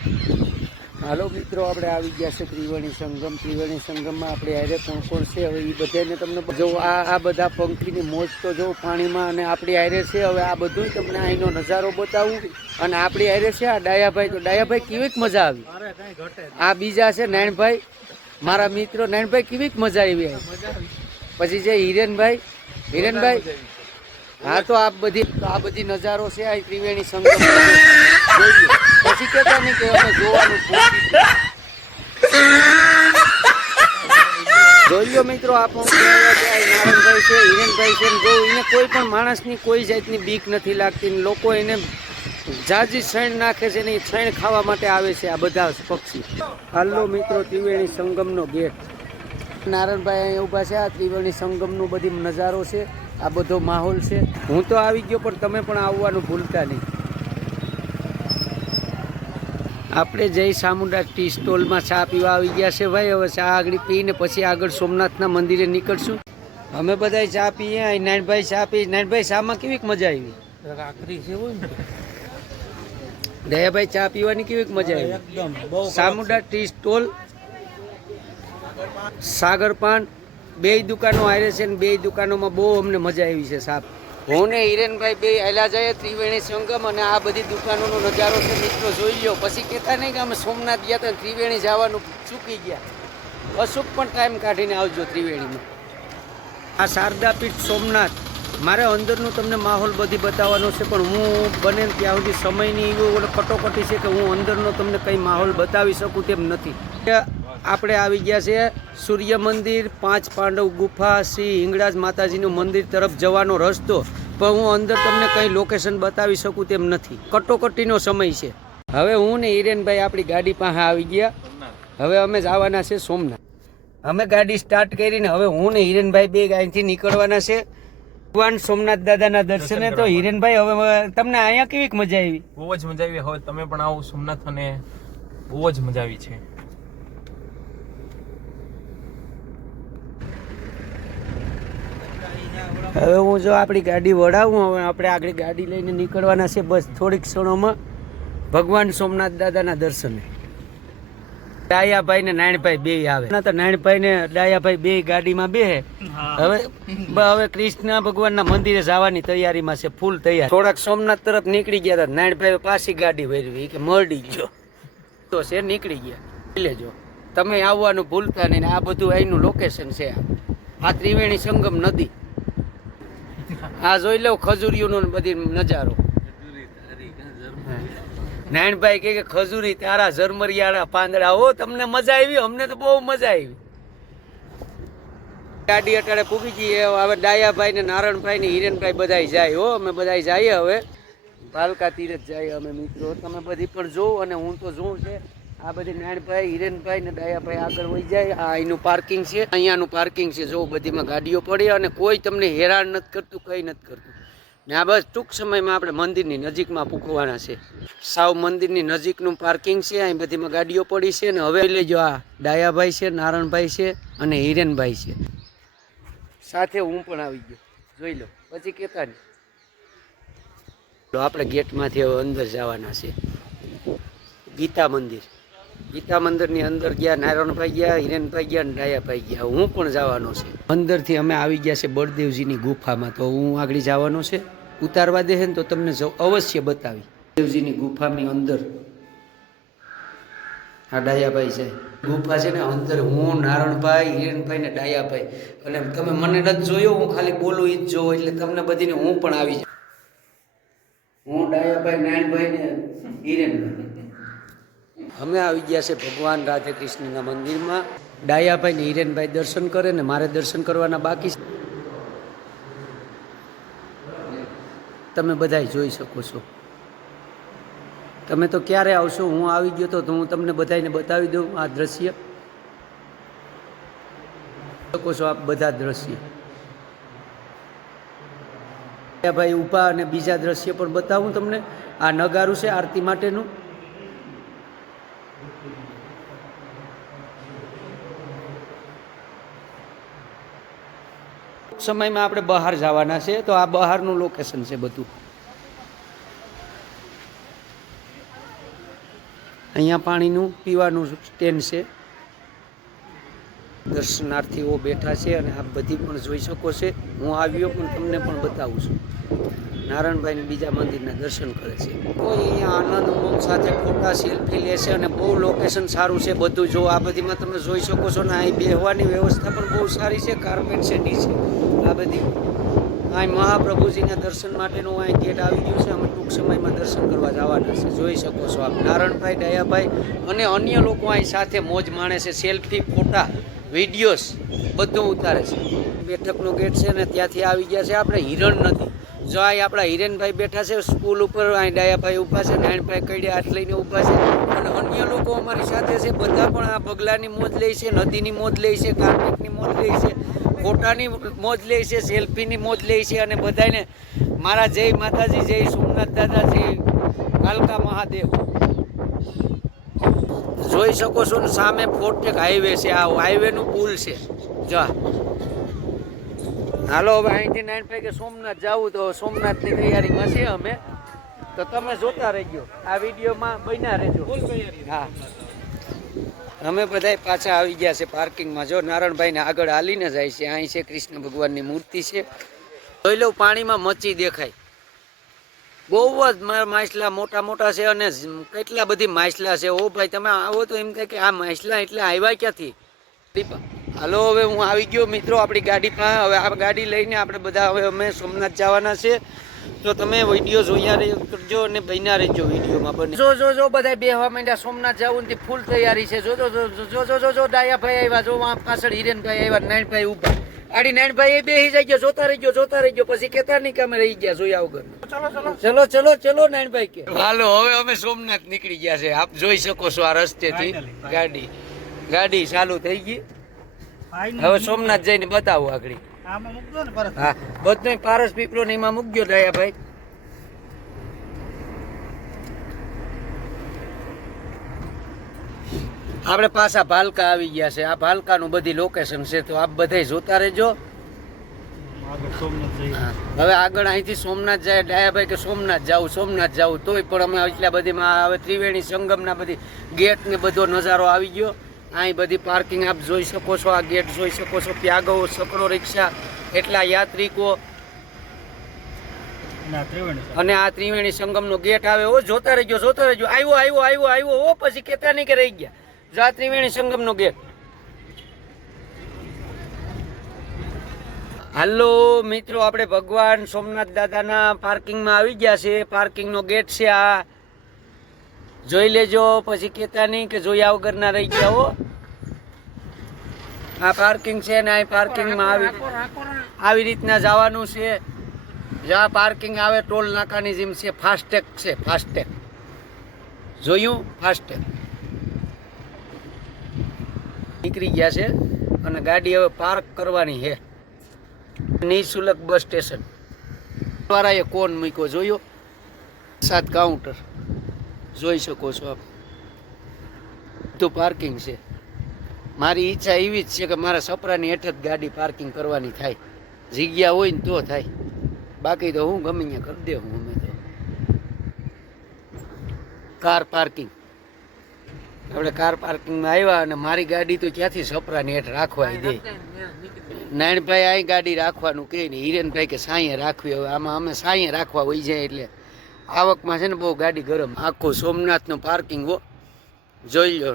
હાલો મિત્રો આપણે આવી ગયા છે ત્રિવેણી સંગમ. ત્રિવેણી સંગમમાં આપણે હારે કોણ કોણ છે? હવે એ બધાને તમને જો આ આ બધા પંખીની મોજ તો જો પાણીમાં અને આપણી હારે છે. હવે આ બધું તમને અહીંનો નજારો બતાવું. અને આપણી હારે છે આ ડાયાભાઈ. તો ડાયાભાઈ કેવીક મજા આવી? આ બીજા છે નાયણભાઈ. મારા મિત્રો નાયણભાઈ કેવીક મજા આવી પછી છે હિરેનભાઈ. હિરેનભાઈ? હા તો આ બધી આ બધી નજારો છે આ ત્રિવેણી સંગમ જોઈ લો. પછી કહેતા નહીં કે અમે જોવાનું ભૂલી ગયા. જોઈ લો મિત્રો, આ પણ કહેવાય કે આ નારાયણભાઈ છે હિરેનભાઈ છે જો એને કોઈ પણ માણસની કોઈ જાતની બીક નથી લાગતી લોકો એને જાજી શણ નાખે છે ને એ શણ ખાવા માટે આવે છે આ બધા પક્ષી હાલો મિત્રો, ત્રિવેણી સંગમનો ગેટ નારાયણભાઈ અહીંયા ઊભા છે, આ ત્રિવેણી સંગમનો બધી નજારો છે, આ બધો માહોલ છે હું તો આવી ગયો, પણ તમે પણ આવવાનું ભૂલતા નહીં આપણે જય ચામુંડા ટી સ્ટોલમાં ચા પીવા આવી ગયા છે ભાઈ. હવે ચા આગળ પીને પછી આગળ સોમનાથના મંદિરે નીકળશું. અમે બધા ચા પીએ નાનભાઈ ચા પી. નાનભાઈ ચામાં કેવીક મજા આવી? છે દયાભાઈ ચા પીવાની કેવીક મજા આવી? એકદમ. બહુ ટી સ્ટોલ સાગરપાન બે દુકાનો આવે છે ને બે દુકાનોમાં બહુ અમને મજા આવી છે સાહેબ હું ને હિરેનભાઈ બે આયલા જાય, ત્રિવેણી સંગમ અને આ બધી દુકાનોનો નજારો છે, મિત્રો જોઈ લ્યો. પછી કહેતા નહીં કે અમે સોમનાથ ગયા હતા ત્રિવેણી જવાનું ચૂકી ગયા. અશુક પણ ટાઈમ કાઢીને આવજો ત્રિવેણીમાં. આ શારદાપીઠ સોમનાથ. મારે અંદરનું તમને માહોલ બધી બતાવવાનો છે, પણ હું બને ત્યાં સુધી સમયની એવું કટોકટી છે કે હું અંદરનો તમને કંઈ માહોલ બતાવી શકું તેમ નથી. આપણે આવી ગયા છે સૂર્ય મંદિર પાંચ પાંડવ ગુફા શ્રી હિંગળાજ માતાજીનું મંદિર તરફ જવાનો રસ્તો. પણ હું અંદર તમને કંઈ લોકેશન બતાવી શકું તેમ નથી. કટોકટીનો સમય છે. હવે હું ને હિરેનભાઈ આપણી ગાડી પાસે આવી ગયા. હવે અમે જવાના છે સોમનાથ. અમે ગાડી સ્ટાર્ટ કરીને હવે હું ને હિરેનભાઈ બે અહીંથી નીકળવાના છે. ભગવાન સોમનાથ દાદાના દર્શને તો હિરેનભાઈ હવે તમને અહીંયા કેવી મજા આવી? બહુ જ મજા આવી. હવે તમે પણ આવો સોમનાથ અને બહુ જ મજા આવી છે. હવે હું જો આપણી ગાડી વડાવું હવે આપણે આગળ ગાડી લઈને નીકળવાના છે બસ થોડીક ક્ષણોમાં ભગવાન સોમનાથ દાદાના દર્શને. ડાયાભાઈ ને નાયણભાઈ બે આવે. ના તો નાયણભાઈ ને ડાયાભાઈ બે ગાડીમાં બે હવે હવે કૃષ્ણ ભગવાનના મંદિરે જવાની તૈયારીમાં છે ફૂલ તૈયાર. થોડાક સોમનાથ તરફ નીકળી ગયા હતા નાયણભાઈ પાછી ગાડી ભરવી કે મરડી ગયો. તો છે નીકળી ગયા. લેજો. તમે આવવાનું ભૂલતા નહીં આ બધું અહીંનું લોકેશન છે. આ ત્રિવેણી સંગમ નદી. આ જોઈ લઉં ખજૂરીઓનો બધી નજારો. નારાયણભાઈ કે ખજૂરી તારા ઝરમરિયાળા પાંદડા. હો, તમને મજા આવી? અમને તો બહુ મજા આવી. ગાડી અટાડે પૂગી ગઈ. હવે ડાયાભાઈ ને નારાયણભાઈ ને હિરેનભાઈ બધા જાય. હો, અમે બધા જઈએ હવે. ભાલકા તીરથ જાય અમે મિત્રો. તમે બધી પણ જોવો અને હું તો જોઉં છે. આ બધી નારાયણભાઈ હિરેનભાઈ ને ડાયાભાઈ આગળ વહી જાય. આ અહીંનું પાર્કિંગ છે, અહીંયાનું પાર્કિંગ છે. જો બધીમાં ગાડીઓ પડી અને કોઈ તમને હેરાન નથી કરતું, કંઈ નથી કરતું. ને આ બસ ટૂંક સમયમાં આપણે મંદિરની નજીકમાં પૂકવાના છે. સાવ મંદિરની નજીકનું પાર્કિંગ છે, અહીં બધીમાં ગાડીઓ પડી છે ને હવે લેજો આ ડાયાભાઈ છે નારાયણભાઈ છે અને હિરેનભાઈ છે. સાથે હું પણ આવી ગયો. જોઈ લો, પછી કહેતા તો આપણે ગેટમાંથી હવે અંદર જવાના છે. ગીતા મંદિર. ગીતા મંદિરની અંદર ગયા નારાયણભાઈ ગયા હિરેનભાઈ ગયા અને ડાયાભાઈ ગયા. હું પણ જવાનો છે. અંદરથી અમે આવી ગયા છે બળદેવજીની ગુફામાં. તો હું આગળ જવાનો છે. ઉતારવા દે ને તો તમને અવશ્ય બતાવી. દેવજીની ગુફાની અંદર. આ ડાયાભાઈ છે. ગુફા છે ને અંદર હું નારણભાઈ હિરેનભાઈ ને ડાયાભાઈ અને તમે મને નથી જોયો, હું ખાલી બોલું ઈ જ જોઉં, એટલે તમને બધીને હું પણ આવી જાઉં. હું ડાયાભાઈ નારાયણભાઈ ને હિરેનભાઈ અમે આવી ગયા છે ભગવાન રાધે કૃષ્ણના મંદિરમાં. ડાયાભાઈ ને હિરેનભાઈ દર્શન કરે ને મારે દર્શન કરવાના બાકી તમે બધાય જોઈ શકો છો. તમે તો ક્યારે આવશો? હું આવી ગયો તો હું તમને બધાને બતાવી દઉં આ દ્રશ્ય. શકો છો આપ બધા દ્રશ્ય. ભાઈ ઊભા અને બીજા દ્રશ્ય પણ બતાવું તમને. આ નગારું છે આરતી માટેનું. સમયમાં આપણે બહાર જવાના છે, તો આ બહારનું લોકેશન છે બધું. અહીંયા પાણીનું, પીવાનું સ્ટેન્ડ છે. દર્શનાર્થીઓ બેઠા છે અને આપ બધી પણ જોઈ શકો છો. હું આવ્યો પણ તમને પણ બતાવું છું. નારાયણભાઈની બીજા મંદિરના દર્શન કરે છે. કોઈ અહીંયા આનંદ, ઉમંગ સાથે ફોટા, સેલ્ફી લે છે અને બહુ લોકેશન સારું છે બધું. જો આ બધીમાં તમે જોઈ શકો છો ને, અહીં બેહવાની વ્યવસ્થા પણ બહુ સારી છે કાર્પેટ છે. નીચે આ બધી. અહીં મહાપ્રભુજીના દર્શન માટેનું અહીં ગેટ આવી ગયું છે. અમે ટૂંક સમયમાં દર્શન કરવા જવાના છે. જોઈ શકો છો આપ. નારાયણભાઈ, દયાભાઈ અને અન્ય લોકો અહીં સાથે મોજ માણે છે. સેલ્ફી, ફોટા વિડીયોઝ બધું ઉતારે છે. બેઠકનો ગેટ છે ને, ત્યાંથી આવી ગયા છે. આપણે હિરણ નથી જો અહીં આપણા હિરેનભાઈ બેઠા છે, સ્કૂલ ઉપર અહીં ડાયાભાઈ ઊભા છે નારાયણભાઈ કડિયા હાથ લઈને ઊભા છે. અને અન્ય લોકો અમારી સાથે છે, બધા પણ આ પગલાંની મોજ લે છે, નદીની મોજ લે છે કાર્પેટની મોજ લે છે, ફોટાની મોજ લે છે, સેલ્ફીની મોજ લે છે અને બધાને મારા જય માતાજી, જય સોમનાથ દાદા, જય કાલકા મહાદેવ. જોઈ શકો છો ને સામે ફોર્ટેક હાઈવે છે, આ હાઈવેનું પુલ છે. જા હાલો હવે અહીંથી નાઇન કે સોમનાથ જવું તો સોમનાથની તૈયારીમાં છે અમે. તો તમે જોતા રહેજો. આ વિડીયોમાં બન્યા રહેજો. હા. અમે બધા પાછા આવી ગયા છે પાર્કિંગમાં. જો નારાયણભાઈને આગળ હાલીને જાય છે. અહીં છે કૃષ્ણ ભગવાનની મૂર્તિ છે. જોઈ લઉં પાણીમાં મચી દેખાય. બહુ જ માછલા મોટા મોટા છે અને કેટલા બધી માછલા છે. ઓ ભાઈ તમે આવો તો એમ થાય કે આ માછલા એટલે આવ્યા ક્યાંથી? દીપા હાલો હવે હું આવી ગયો. મિત્રો આપણી ગાડીમાં. હવે આ ગાડી લઈને આપણે બધા હવે અમે સોમનાથ જવાના છે. તો તમે વીડિયો જોયા કરજો અને ભઈના રહેજો વિડીયોમાં બને. જો જો જો બધા બે હવા માંડ્યા. સોમનાથ જવું થી ફૂલ તૈયારી છે. જો જો જો જો જો જો ડાયાભાઈ આવ્યા. જો પાછળ હિરેનભાઈ આવ્યા નાયણભાઈ ઊભા આડી નાનભાઈ એ બેસી જાય ગયો. જોતા રહી ગયો જોતા રહી ગયો પછી કેતા નહીં કે અમે રહી ગયા જોઈ જોયા વગર ચલો ચલો. ચલો નાયણભાઈ કે. હાલો હવે અમે સોમનાથ નીકળી ગયા છે. આપ જોઈ શકો છો આ રસ્તેથી. ગાડી. ગાડી ચાલુ થઈ ગઈ. હવે સોમનાથ જઈને બતાવું આગળ. ને હા બધો પારસ પીપળો ને એમાં મૂકજો દયાભાઈ. આપણે પાછા ભાલકા આવી ગયા છે. આ ભાલકાનું બધી લોકેશન છે તો આપ બધાય જોતા રહેજો. હવે આગળ અહીંથી સોમનાથ જાય ડાયાભાઈ કે સોમનાથ જાવું સોમનાથ જાવું તોય પણ અમે એટલા બધીમાં હવે ત્રિવેણી સંગમના બધી ગેટ ને બધો નજારો આવી ગયો. અહીં બધી પાર્કિંગ આપ જોઈ શકો છો આ ગેટ જોઈ શકો છો પ્યાગો સકડો રિક્ષા એટલા યાત્રિકો. અને આ ત્રિવેણી સંગમનો ગેટ આવે ઓ જોતા રહેજો જોતા રહેજો. આવ્યો આવ્યો આવ્યો આવ્યો ઓ પછી કેતા નહીં કે રહી ગયા. જો આ ત્રિવેણી સંગમનો ગેટ હાલો મિત્રો આપણે ભગવાન સોમનાથ દાદાના પાર્કિંગમાં આવી ગયા છે. પાર્કિંગનો ગેટ છે આ. જોઈ લેજો પછી કેતા નહીં કે જોયા વગરના રહી ગયા હો. આ પાર્કિંગ છે ને આ પાર્કિંગમાં આવી આવી રીતના જવાનું છે. જ્યાં પાર્કિંગ આવે ટોલ નાકાની જેમ છે ફાસ્ટેગ છે ફાસ્ટેગ. જોયું? ફાસ્ટેગ. નીકળી ગયા છે અને ગાડી હવે પાર્ક કરવાની છે. નિઃશુલ્ક બસ સ્ટેશન. વાળાએ કોણ મૂક્યો? જોયો? સાત કાઉન્ટર જોઈ શકો છો આપ. તો પાર્કિંગ છે. મારી ઈચ્છા એવી જ છે કે મારા સપરાની હેઠ જ ગાડી પાર્કિંગ કરવાની થાય. જગ્યા હોય ને તો થાય. બાકી તો હું ગમે ત્યાં કરી દે હું અમે તો. કાર પાર્કિંગ આપણે કાર પાર્કિંગમાં આવ્યા અને મારી ગાડી તો ક્યાંથી સપરાની હેઠ રાખવા દે? નારાયણભાઈ અહીં ગાડી રાખવાનું કહે ને હિરેનભાઈ કે સાંયે રાખવી હવે આમાં અમે સાંયે રાખવા હોય જાય એટલે આવકમાં છે ને બહુ ગાડી ગરમ. આખું સોમનાથનું પાર્કિંગ હો. જોઈ લો.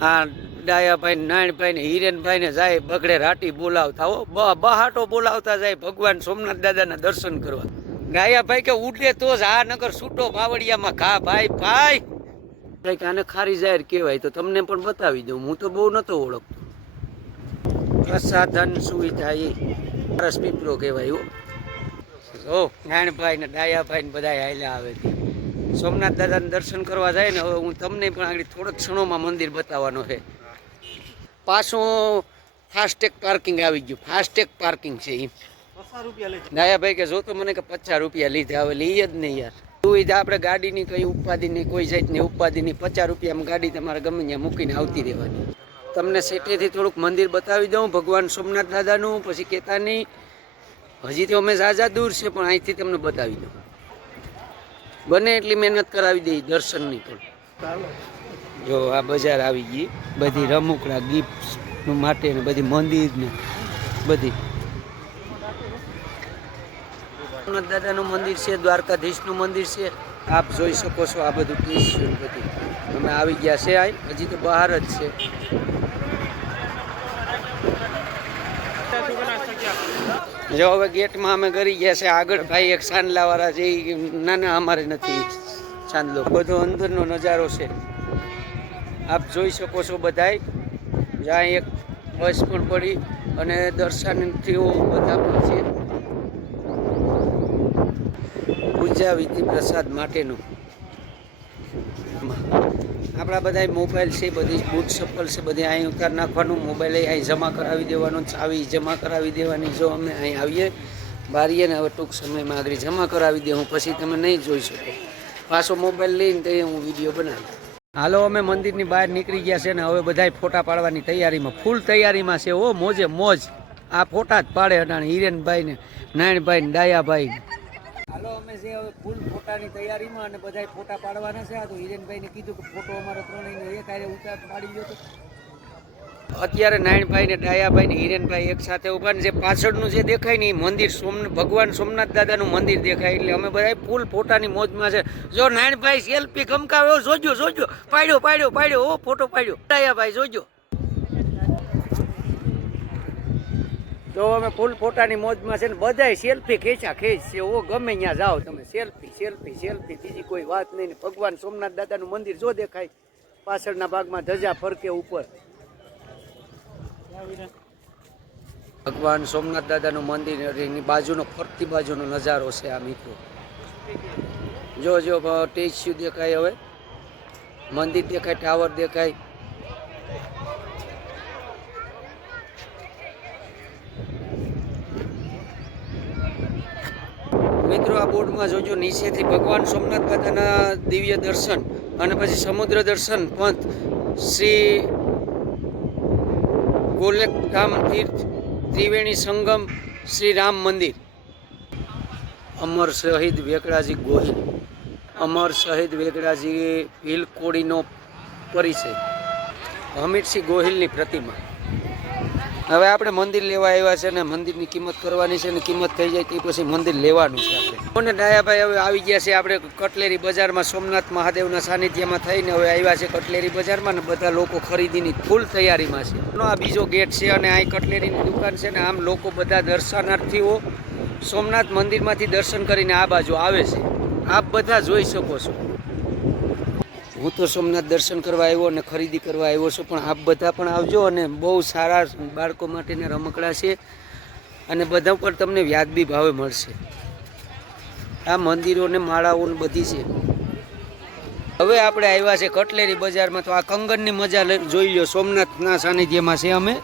હા ડાયાભાઈ નાયણભાઈ ને હિરેનભાઈ ને જાય બગડે રાટી બોલાવતા હો. બહાટો બોલાવતા જાય ભગવાન સોમનાથ દાદાના દર્શન કરવા. ડાયાભાઈ કે ઉડે તો જ આ નગર છૂટો બાવળિયામાં. ઘા ભાઈ ભાઈ. કંઈક આને ખારી જાહેર કહેવાય તો તમને પણ બતાવી દઉં. હું તો બહુ નતો ઓળખતો. પ્રસાધન સુવિધા એ. સરસ પીપરો કહેવાય હો. ઓ નારાયણભાઈ ને ડાયાભાઈ ને બધા હાલ્યા આવે છે. સોમનાથ દાદાને દર્શન કરવા જાય ને હવે હું તમને પણ આગળ થોડાક ક્ષણોમાં મંદિર બતાવવાનો છે. પાછું ફાસ્ટેગ પાર્કિંગ આવી ગયું. ફાસ્ટેગ પાર્કિંગ છે પચાસ રૂપિયા કે જો તો મને કે પચાસ રૂપિયા લીધા હવે લઈએ જ નહીં યાર. તું આપણે ગાડીની કઈ ઉપાદીની કોઈ જાતની નહીં પચાસ રૂપિયામાં ગાડી તમારે ગમે ત્યાં મૂકીને આવતી રહેવાની. તમને સેટેથી થોડુંક મંદિર બતાવી દઉં ભગવાન સોમનાથ દાદાનું પછી કેતાની હજી તો અમે ઝાઝા દૂર છે, પણ અહીંથી તમને બતાવી દઉં. બને એટલી મહેનત કરાવી દઈ દર્શનની પણ જો આ બજાર આવી ગઈ, બધી રમકડા ગિફ્ટ માટે ને બધી મંદિર ને બધી. દાદાનું મંદિર છે, દ્વારકાધીશનું મંદિર છે. આપ જોઈ શકો છો આ બધું ત્રિશુલ બધું. અમે આવી ગયા છે આ હજી તો બહાર જ છે. જો હવે ગેટમાં અમે કરી ગયા છે, આગળ ભાઈ એક સાંડલાવાળા જે ના ના અમારે નથી. ચાંદલો બધો અંદરનો નજારો છે. આપ જોઈ શકો છો બધાય. જ્યાં એક બસ પણ પડી અને દર્શનાર્થીઓ બધા પણ છે. પૂજા વિધિ પ્રસાદ માટેનું. આપણા બધા મોબાઈલ છે, બધી બૂટ ચપ્પલ છે, બધી અહીં ઉતાર નાખવાનું મોબાઈલ અહીં જમા કરાવી દેવાનો ચાવી જમા કરાવી દેવાની, જો અમે અહીં આવીએ, બારીએ ને હવે ટૂંક સમયમાં આગળ જમા કરાવી દે, હું પછી તમે નહીં જોઈ શકો. પાછો મોબાઈલ લઈને તો હું વીડિયો બનાવી હાલો, અમે મંદિરની બહાર નીકળી ગયા છે ને હવે બધાય ફોટા પાડવાની તૈયારીમાં ફૂલ તૈયારીમાં છે ઓ મોજે મોજ. આ ફોટા જ પાડે અટાણે હિરેનભાઈ ને નાયણભાઈ ને ડાયાભાઈ ને હાલો, અમે જે હવે ફૂલ ફોટાની તૈયારીમાં અને બધાય ફોટા પાડવાના છે, આ તો હિરેનભાઈને કીધું કે ફોટો અમારો ત્રણેયનો એક હારે ઉતાર પાડી ગયો તો. અત્યારે નાયણભાઈ ને ડાયાભાઈ ને હિરેનભાઈ એક સાથે ઊભા ને જે પાછળનું જે દેખાય ને એ મંદિર સોમ, ભગવાન સોમનાથ દાદાનું મંદિર દેખાય, એટલે અમે બધા ફૂલ ફોટાની મોજમાં છે. જો નાયણભાઈ સેલ્ફી ગમકાવ્યો જોજો જોજો, પાડ્યો પાડ્યો પાડ્યો, ઓ ફોટો પાડ્યો. ડાયાભાઈ, જોજો. તો અમે ફૂલ ફોટાની મોજમાં છે ને બધાય સેલ્ફી ખેંચા ખેંચ છે, ઓ ગમે ત્યાં જાઓ તમે. સેલ્ફી સેલ્ફી સેલ્ફી બીજી કોઈ વાત નહીં ભગવાન સોમનાથ દાદાનું મંદિર જો દેખાય, પાછળના ભાગમાં ધજા ફરકે ઉપર. ભગવાન સોમનાથ દાદાનું મંદિર એની બાજુનો, ફરતી બાજુનો નજારો છે આ મિત્રો. જો જો, ટેસ્યુ દેખાય હવે. મંદિર દેખાય, ટાવર દેખાય. મિત્રો, આ બોર્ડમાં જોજો, નીચેથી ભગવાન સોમનાથ દાદાના દિવ્ય દર્શન અને પછી સમુદ્ર દર્શન પંથ શ્રી ગોલકધામ તીર્થ ત્રિવેણી સંગમ શ્રી રામ મંદિર. અમર શહીદ વેકડાજી ગોહિલ. અમર શહીદ વેકડાજી ભીલકોડીનો પરિચય. હમીરસિંહ ગોહિલની પ્રતિમા. હવે આપણે મંદિર લેવા આવ્યા છે ને મંદિરની કિંમત કરવાની છે ને કિંમત થઈ જાય તે પછી મંદિર લેવાનું છે આપણે. અને ડાયાભાઈ હવે આવી ગયા છે આપણે કટલેરી બજારમાં સોમનાથ મહાદેવના સાનિધ્યમાં થઈને હવે આવ્યા છે કટલેરી બજારમાં ને બધા લોકો ખરીદીની ફૂલ તૈયારીમાં છે. આ બીજો ગેટ છે અને અહીં કટલેરીની દુકાન છે ને આમ લોકો બધા દર્શનાર્થીઓ સોમનાથ મંદિરમાંથી દર્શન કરીને આ બાજુ આવે છે. આપ બધા જોઈ શકો છો. હું તો સોમનાથ દર્શન કરવા આવ્યો અને ખરીદી કરવા આવ્યો છું. પણ આપ બધા પણ આવજો અને બહુ સારા બાળકો માટેના રમકડા છે અને બધા પર તમને વ્યાજબી ભાવે મળશે. આ મંદિરો ને માળાઓ બધી છે. હવે આપણે આવ્યા છે કટલેરી બજારમાં. તો આ કંગનની મજા જોઈ લો સોમનાથના સાનિધ્યમાં છે અમે.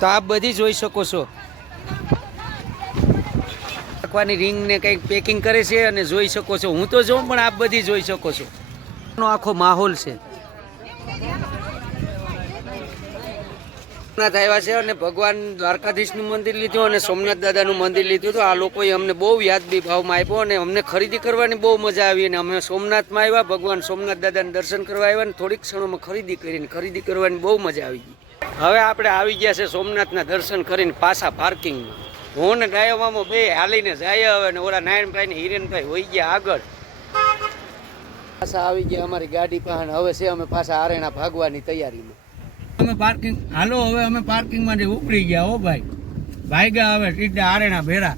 તો આપ બધી જોઈ શકો છો. રાખવાની રિંગને કંઈક પેકિંગ કરે છે અને જોઈ શકો છો. હું તો જોઉં, પણ આપ બધી જોઈ શકો છો. નો આખો માહોલ છે. સોમનાથ આવ્યા છે અને ભગવાન દ્વારકાધીશનું મંદિર લીધું અને સોમનાથ દાદાનું મંદિર લીધું તો આ લોકોએ અમને બહુ વ્યાજબી ભાવમાં આપ્યો અને અમને ખરીદી કરવાની બહુ મજા આવી અને અમે સોમનાથમાં આવ્યા. ભગવાન સોમનાથ દાદાને દર્શન કરવા આવ્યા અને થોડીક ક્ષણોમાં ખરીદી કરીને, ખરીદી કરવાની બહુ મજા આવી ગઈ. હવે આપણે આવી ગયા છે સોમનાથના દર્શન કરીને પાછા પાર્કિંગમાં. હું ને ડાયોમામાં બે હાલીને જાય હવે ને ઓલા નારાયણભાઈ ને હિરેનભાઈ હોઈ ગયા આગળ. પાછા આવી ગયા અમારી ગાડી પાસે હવે છે અમે પાછા આરેણા ભાગવાની તૈયારીમાં. અમે પાર્કિંગ હાલો હવે અમે પાર્કિંગમાંથી ઉપડી ગયા હો ભાઈ. ભાગ્યા હવે સીધા આરેણા ભેરા.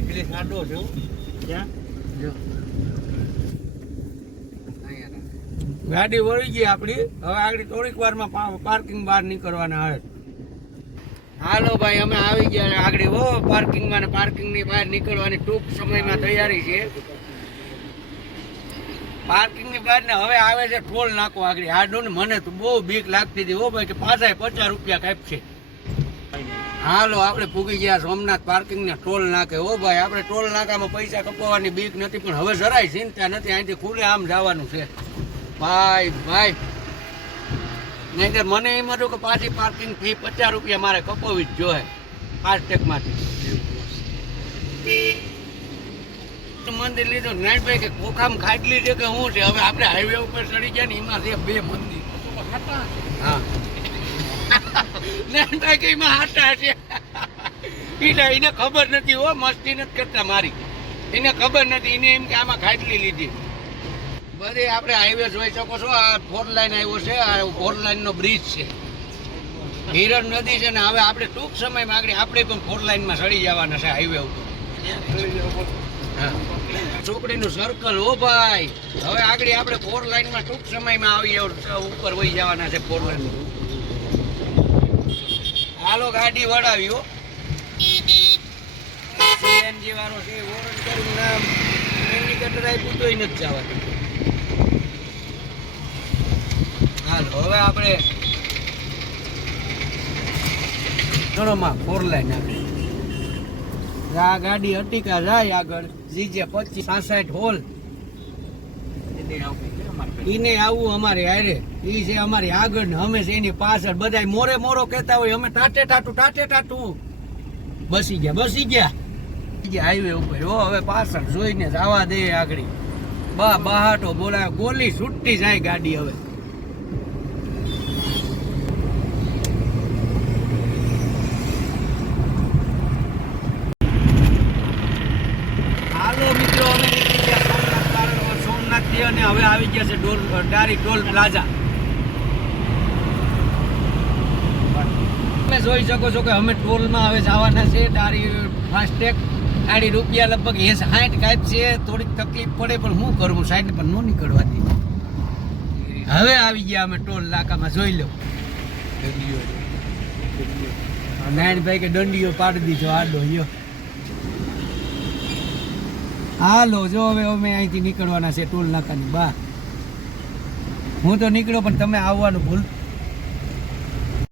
એટલે સાડો છે ગાડી વળી ગઈ આપણી. હવે આગળ થોડીક વારમાં પાર્કિંગ બહાર નીકળવાના આવે. હાલો ભાઈ અમે આવી ગયા આગળ હો પાર્કિંગમાં ને પાર્કિંગની બહાર નીકળવાની ટૂંક સમયમાં તૈયારી છે. પાર્કિંગની બહાર ને હવે આવે છે ટોલ નાખો આગળ. આડો ને મને તો બહુ બીક લાગતી હતી. હો ભાઈ, કે પાછા પચાસ રૂપિયા કાપશે. હાલો, આપણે પૂગી ગયા સોમનાથ પાર્કિંગ ને ટોલ નાખે. હો ભાઈ, આપણે ટોલ નાકામાં પૈસા કપાવવાની બીક નથી, પણ હવે જરાય ચિંતા નથી. અહીંથી ખુલે આમ જવાનું છે. ભાઈ ભાઈ. નહીંતર મને એમ હતું કે પાછી પાર્કિંગ ફી પચાસ રૂપિયા મારે કપાવવી જ જોઈએ. ફાસ્ટેગમાંથી મંદિર લીધું નાનભાઈ કે કોખામ ખાટલી છે કે શું છે? હવે આપણે હાઈવે ઉપર ચડી ગયા ને એમાં છે બે મંદિર. હા. નાનભાઈ કે એમાં હાટા છે. એટલે એને ખબર નથી હો, મસ્તી નથી કરતા મારી. એને ખબર નથી, એને એમ કે આમાં ખાટલી લીધી. બધી આપણે હાઈવે જોઈ શકો છો, આ ફોર લાઈન આવ્યો છે, આ ફોર લાઈન નો બ્રિજ છે. હિરણ નદી છે ને, હવે આપણે ટૂંક સમયમાં આગળ આપણે પણ ફોર લાઈનમાં સડી જવાના છે હાઈવે ઉપર. ચોકડીનું સર્કલ હો ભાઈ. હવે આગળ આપણે ફોર લાઈનમાં ટૂંક સમયમાં આવીએ ઉપર વહી જવાના છે ફોર લાઈન હાલો ગાડી વડાવી હો. સીએનજી વાળો છે, ઓરન કરીને નામ. ઇન્ડિકેટર આપ્યું તોય નથી જવાનું હાલો, હવે આપણે ચલોમાં ફોર લાઈન આપણે આ ગાડી અટીકા જાય આગળ? જીજે પચીસ સાસઠ હોલ. ઈને આવું અમારે હારે. ઈ છે અમારી આગળ ને અમે એની પાછળ. બધાય મોરે મોરો કહેતા હોય અમે ટાટે ટાટું ટાટે ટાટું. બસી ગયા બસી ગયા. હાઈવે ઉપર. હો હવે પાછળ જોઈને જ આવા દે આગળ. બા બહાટો બોલાય ગોલી છૂટી જાય ગાડી હવે હાલો મિત્રો અમે નીકળી ગયા સોમનાથ પાર- સોમનાથથી અને હવે ડોલ ડારી ટોલ પ્લાઝા. તમે જોઈ શકો છો કે અમે ટોલમાં હવે જવાના છે. ડારી ફાસ્ટેગ આડી રૂપિયા લગભગ એ સાઠ કાપ છે. થોડીક તકલીફ પડે, પણ હું કરવું સાઈડ પણ ન નીકળવાથી. હવે આવી ગયા અમે ટોલ નાકામાં, જોઈ લો. નારાયણભાઈ કે દંડીઓ પાડી દીધો આડો યો હાલો, જો હવે અમે અહીંથી નીકળવાના છે ટોલ નાકાની બહાર. હું તો નીકળ્યો પણ તમે આવવાનું ભૂલ